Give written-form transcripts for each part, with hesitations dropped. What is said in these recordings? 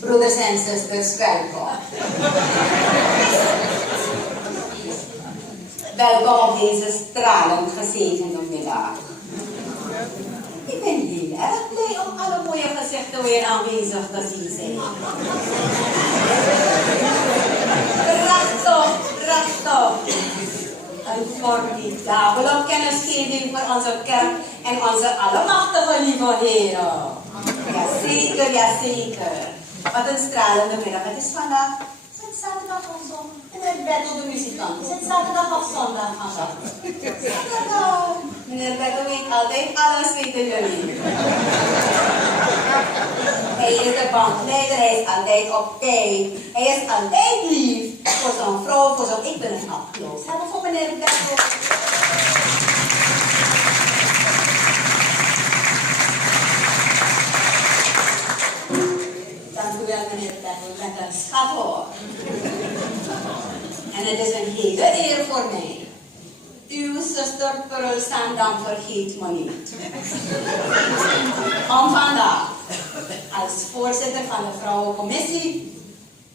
Broeders en zusters, welkom. Welkom op deze stralend gezegende middag. Ik ben heel erg blij om alle mooie gezichten weer aanwezig te zien zijn. Prachtig. Een formidabele kennisgeving voor onze kerk en onze allemachtige lieve heren. Jazeker. Wat een stralende middag. Het is vandaag, is het zaterdag of zondag? En het Bertel de muzikant. Is het zaterdag of zondag? Zaterdag. Meneer Bertel weet altijd alles, weten jullie. Hij is de bankleider, hij is altijd op tijd. Hij is altijd lief voor zo'n vrouw, voor zo'n... Ik ben een applaus. Hebben we voor meneer Bertel. Dank u wel, meneer Bertel. Met een schat hoor. En het is een hele eer voor mij. Uw Zuster Purrul Zaandam Vergeetmuniet. Om vandaag als voorzitter van de vrouwencommissie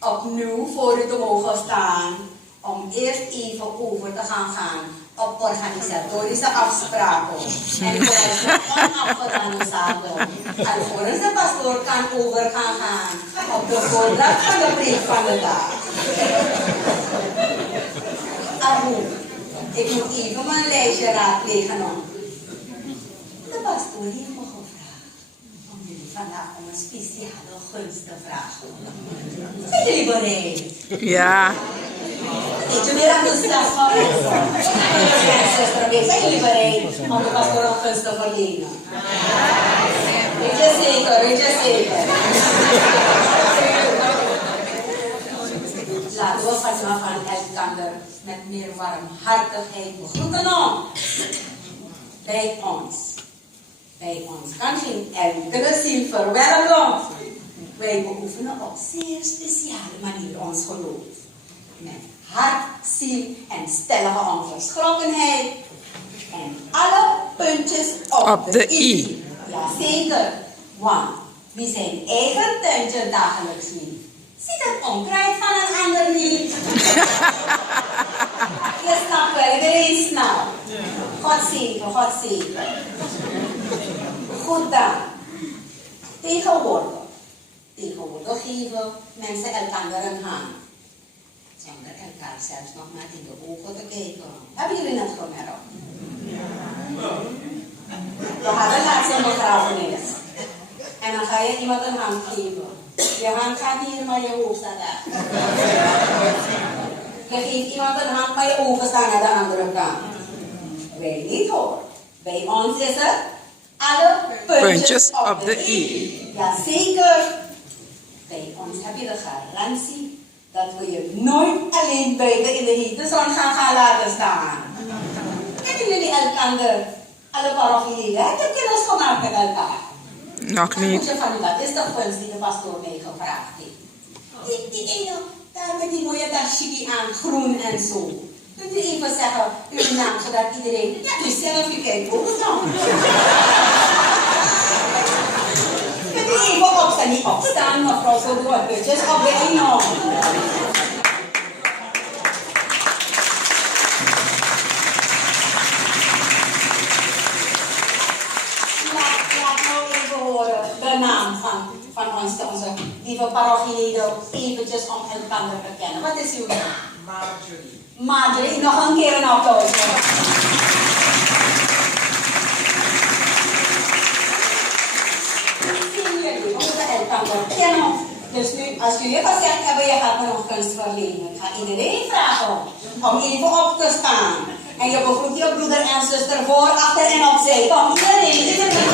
opnieuw voor u te mogen staan. Om eerst even over te gaan op organisatorische afspraken. En voor de onafgedane zaken. Alvorens de pastoor kan overgaan op de voordracht van de preek van de dag. Abu, ik moet even mijn lijstje raadplegen. De pastoor heeft me gevraagd om jullie vandaag om een speciale gunst te vragen. Zijn jullie bereid? Ja. Weet je weer aan de slag van mensen? Zijn jullie bereid om de pastoor een gunst te verlenen? Weet je zeker. Laten we vandaag van elkaar met meer warmhartigheid begroeten. Bij ons kan geen enkele ziel verwerven. Wij beoefenen op zeer speciale manier ons geloof. Met hart, ziel en stellige onverschrokkenheid. En alle puntjes op de i. Jazeker, want wie zijn eigen tuintje dagelijks lief, ziet het onkruid van een ander niet. Je snapt wel, iedereen snapt. God zeker. Goed dan. Tegenwoordig geven mensen elkaar een hand. Zonder elkaar zelfs nog maar in de ogen te kijken. Hebben jullie het gemerkt? We hadden laatst een begrafenis. En dan ga je iemand een hand geven. Je hand gaat hier, maar je hoofd staat daar. Je geeft iemand een hand, maar je ogen staan naar de andere kant. Wij niet hoor. Bij ons is het alle puntjes op de i. Jazeker. Bij ons heb je de garantie dat we je nooit alleen buiten in de hete zon gaan laten staan. Kennen jullie elkaar, alle parochieleden? Heb je kennis gemaakt met elkaar? Nog niet. Dat is de gunst die de pastoor mij gevraagd heeft. Die ene, daar met die mooie dashiki aan, groen en zo. Kunt u even zeggen, uw naam, zodat iedereen, ja, u zelf, u kijkt boven dan. Kunt u even opstaan, niet opstaan, mevrouw, zo doen we puntjes op de ene. De naam van onze lieve parochieleden eventjes om elkaar te kennen. Wat is uw naam? Marjorie. Nog een keer een applaus. We moeten elkaar kennen. Dus nu, als jullie gezegd hebben, je gaat me nog kunst verlenen. Ik ga iedereen vragen om even op te staan. En je begroet je broeder en zuster voor, achter en opzij. Kom, iedereen opstaan.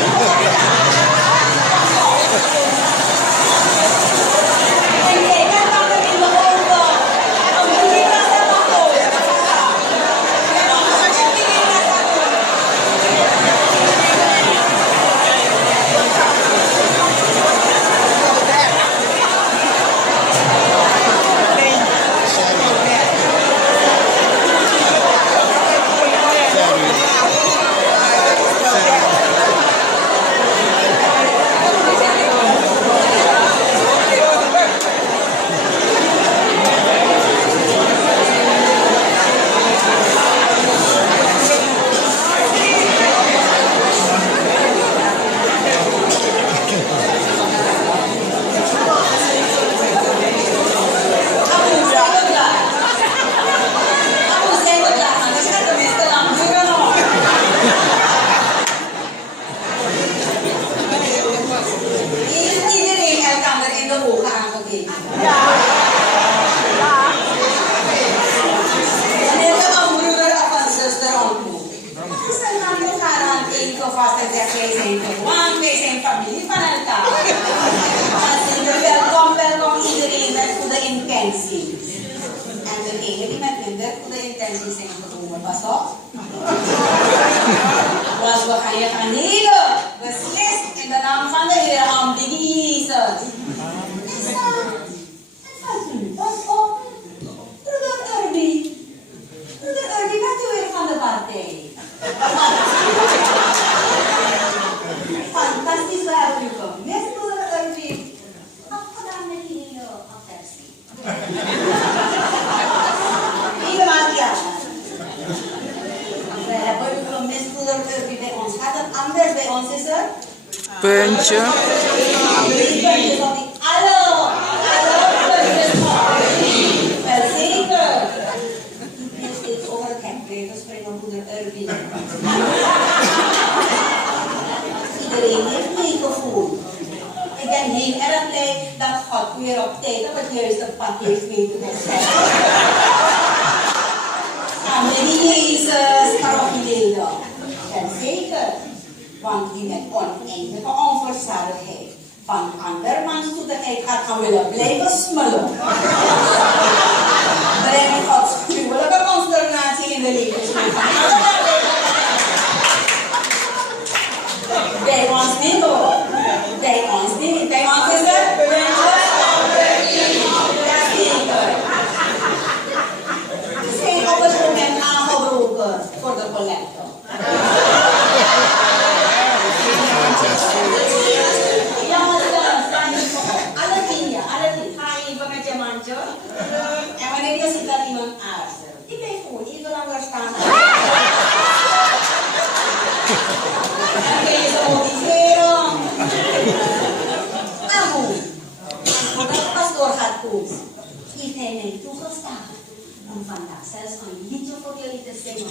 advertenties zijn gekomen. Pas op. Want we gaan je gaan helen. Beslist in de naam van de Heer aanbidden Jezus. Pas op. Broeder Urbi. Broeder Urbi, bent u weer van de partij? Fantastisch, we hebben u gemist, broeder Urbi. Afgedaan met die hele aversie. Helemaal ja. We hebben u gemist, broeder Urbi, bij ons. Gaat het anders bij ons, is er? Puntje. Puntjes op die alle puntjes op. Verzeker. Nu steeds over het hek blijven springen, broeder Urbi. Iedereen heeft meegevoeld. Ik ben heel erg blij dat God weer op tijd op het juiste pad heeft weten te zetten. Amen, Jezus, parochieleden. En zeker, want die met oneindige onverzadigheid van andermans toetigheid gaat gaan willen blijven smullen. Breng Gods gruwelijke consternatie in de levensweg van alle. Bij ons niet hoor. Bij ons niet. Bij ons is het. Ze zijn op het moment aangebroken voor de collecte. Alle tien. Ga even met je mandje. En wanneer je ziet dat iemand aarzelt, die blijft gewoon even langer staan. Dan kun je ze motiveren. Maar hoe? Voordat de pastoor gaat komen, heeft hij mij toegestaan om vandaag zelfs een liedje voor jullie te zingen.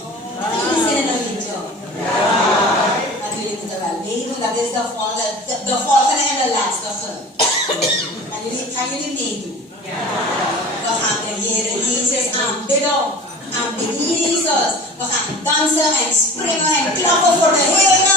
Jullie zingen een liedje. Maar jullie moeten wel meedoen, dat is de volgende en de laatste zin. Gaan jullie meedoen? We gaan de Heer Jezus aanbidden. Aanbidden Jezus. We gaan dansen en springen en klappen voor de Heer.